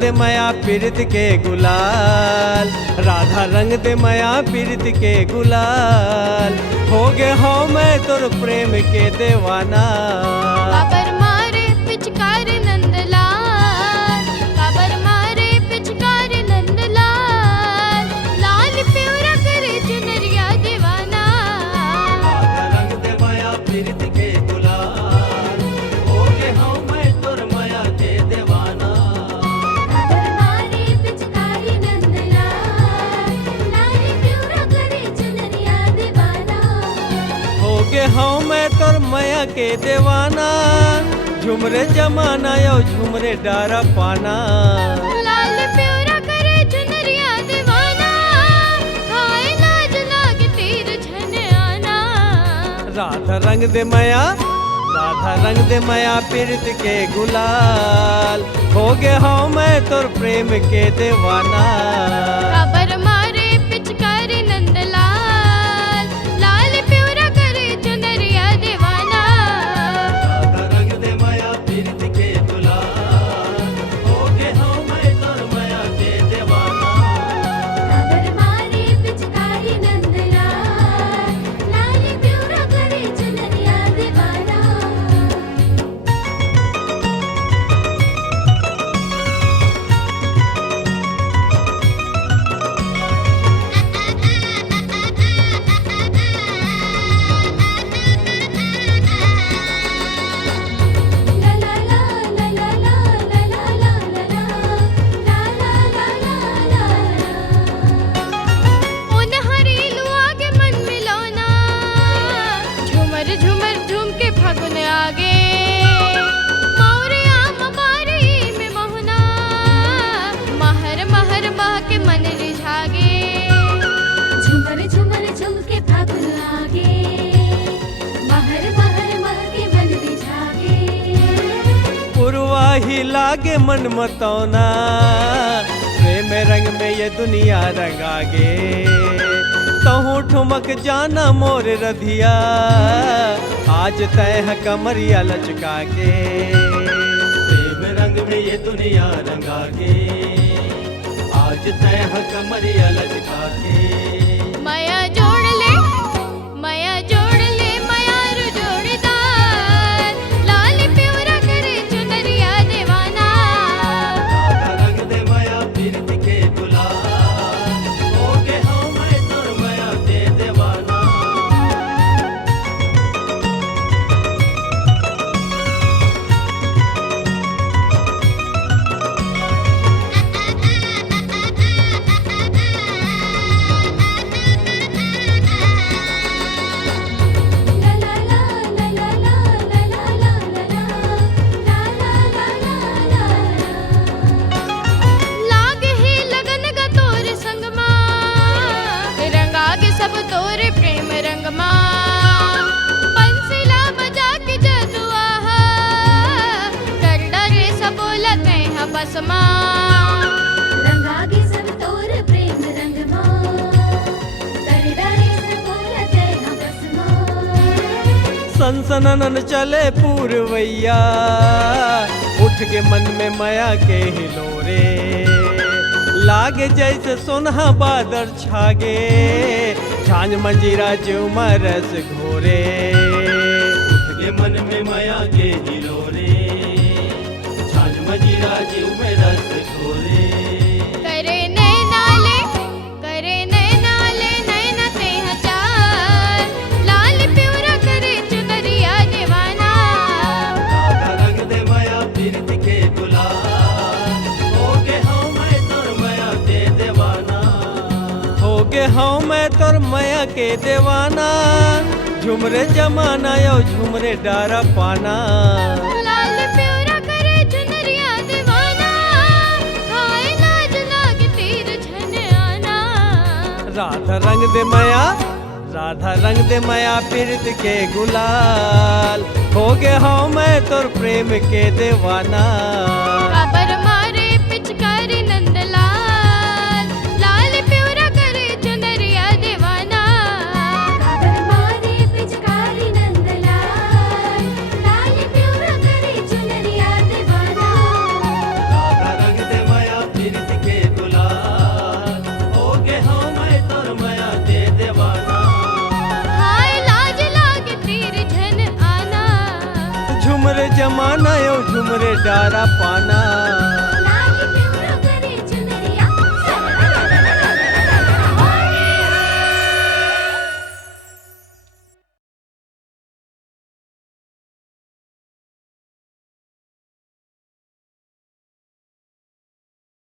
दे माया पीरित के गुलाल, राधा रंग दे माया पीरित के गुलाल। हो गे हो मैं तोर प्रेम के दीवाना। काबर मारे पिचकार नंदलाल, काबर मारे पिचकार नंदलाल, लाल प्योरा करे चुनरिया दीवाना। राधा रंग दे माया पीरित के गुलाल, हो गे हो मैं तोर माया के दीवाना। काबर मारे पिचकार नंदलाल, लाल प्योरा करे चुनरिया दीवाना। हो गे हो मैं तोर माया के दीवाना। झुमरे जमाना यो झुमरे डारा पाना। लाल प्योरा करे चुनरिया दीवाना, हाय लाज लागे तीर झन आना। राधा रंग दे माया, राधा रंग दे माया पीरित के गुलाल। हो गे हो मैं तोर प्रेम के दीवाना। काबर मारे पिचकारी नंदलाल, लाल प्योरा करे चुनरिया दीवाना। राधा रंग दे माया पीरित के गुलाल, हो गे हो मैं तोर माया के दीवाना। काबर मारे पिचकारी नंदलाल, लाल प्योरा करे चुनरिया दीवाना। ला ला ला ला ला ला ला ला ला ला ला ला ला ओन हरीलू आगे मन मिलोना, झूमर झूमर झूम के फागुन आगे। मौरिया मबारी में मोहना, महर महर बह के मन रिझागे। झूमर झूमर झूम के फागुन आगे, महर महर बह के मन रिझागे। पुरवा ही लागे मन मतौना, प्रेम रंग में ये दुनिया रंगागे। तहु ठुमक जाना मोर रधिया, आज तय कमरिया लचका के। प्रेम रंग में ये दुनिया रंगागे, आज तय कमरिया लचका के। माया जोड़ ले, माया जोड़ ले, माया रू जोड़ीदार, लाल प्योरा करे चुनरिया दीवाना। राधा रंग दे माया पीरित के गुलाल, हो गे हो मैं तोर माया के दीवाना। ला ला ला ला ला ला ला ला ला ला ला ला लाग ही लगन गा तोर संग मा, रंगा के सब तोरे प्रेम रंग मा। बंसीला बजा के जदुआ कर डरे सब बोलत हैं बस मा। रंगा के सब तोर प्रेम रंग मा, कर डरे सब बोलत हैं बस मा। सनसनन चले पूरवैया, उठ के मन में माया के हिलोरे। लागे जैसे सोनहा बादर छागे, झांझ मंजीरा जुमा रस घोरे। उठ के मन में माया के हिलोरे, झांझ मंजीरा जुमा रस घोरे। करे नैनाले, करे नैनाले, नैना ते हचार, लाल प्योरा करे चुनरिया दीवाना। राधा रंग दे माया पीरित के गुलाल, हो गे हो मैं तोर माया के दीवाना। हो गे हो मैं तोर माया के दीवाना। झुमरे जमाना यो झुमरे डारा पाना। लाल प्योरा करे चुनरिया दीवाना, हाय लाज लागे तीर झन आना। राधा रंग दे माया, राधा रंग दे माया पीरित के गुलाल। हो गे हो मैं तोर प्रेम के दीवाना। काबर मा झुमरे जमाना यो झुमरे डारा पाना।